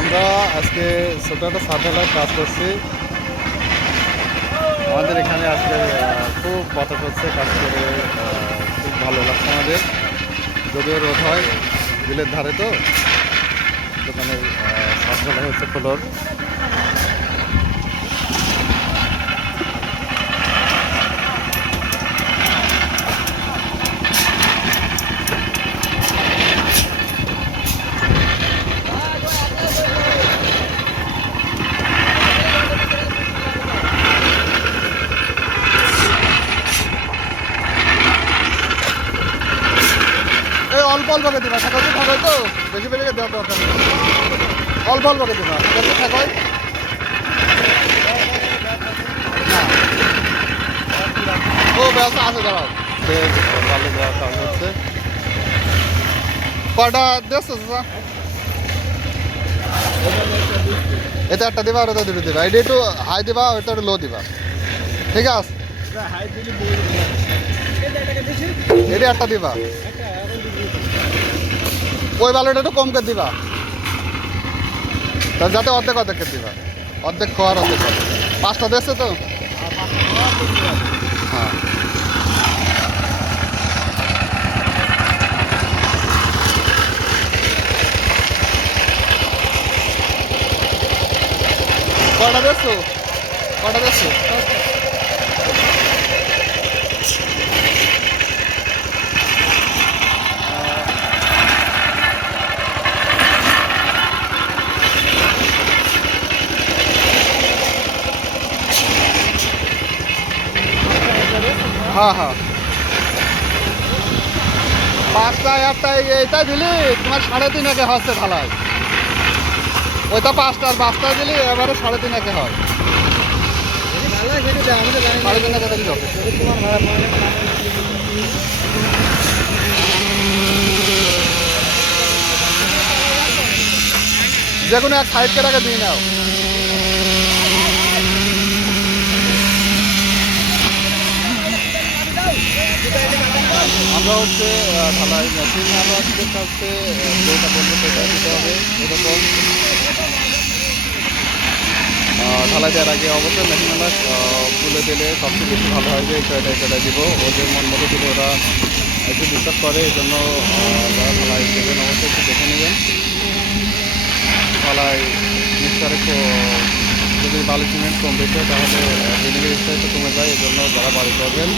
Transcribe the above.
আমরা আজকে ছোটো একটা সার্ভেলার কাজ করছি। আমাদের এখানে আজকে খুব বাতাস হচ্ছে, কাজ করে খুব ভালো লাগছে আমাদের। যদিও রোদ হয় বিলের ধারে তো, দোকানের সার্ভেলার হচ্ছে ফ্লোর। অল্প অল্পকে দিবা থাকাই থাকাই তো। বেশি বেশি দেওয়া দরকার নেই। অল্প অল্পকে দিবা বেশি থাকাই ও ব্যবসা আছে দাঁড়াও। ভালো দেওয়া কাজ হচ্ছে দেখছ এটা একটা দিবা আর ওটা দুটো দিবা। এটা একটু হাই দিবা ওটা একটু লো দিবা। ঠিক আছে? এটা একটা দিবা। ওই বালুটা একটু কম করে দিবা। তা যাতে অর্ধেক অর্ধেক দিবা। অর্ধেক খাওয়ার অর্ধেক পাঁচটা দেখছে তো? হ্যাঁ। কটা দেখছ কটা দেখছ হ্যাঁ হ্যাঁ। পাঁচটা একটা এইটা দিলি? তোমার সাড়ে তিন একে হচ্ছে পাঁচটা দিলি, এবারে সাড়ে তিন একে হয়। সাড়ে তিন একে যে কোনো এক সাইড করে দিয়ে নাও। আমরা হচ্ছে ঢালাই মেশিন, আমরা সেটা দিতে হবে, এরকম। ঢালাই দেওয়ার আগে অবশ্যই মেশিন আমরা তুলে দিলে সবচেয়ে বেশি ভালো হয় যে এটা এটা দিব। ওদের মন মতো দিলে ওরা একটু ডিস্টার্ব করে, এই জন্য যারা ঢালাই দেবেন। অবশ্যই একটু দেখে নেবেন। ঢালাই মিক্সারে যদি বালি সিমেন্ট কম বেশি হয় তাহলে ডেলিভারি স্থায়িত্ব কমে যায়, এজন্য জন্য যারা বাড়ি করবেন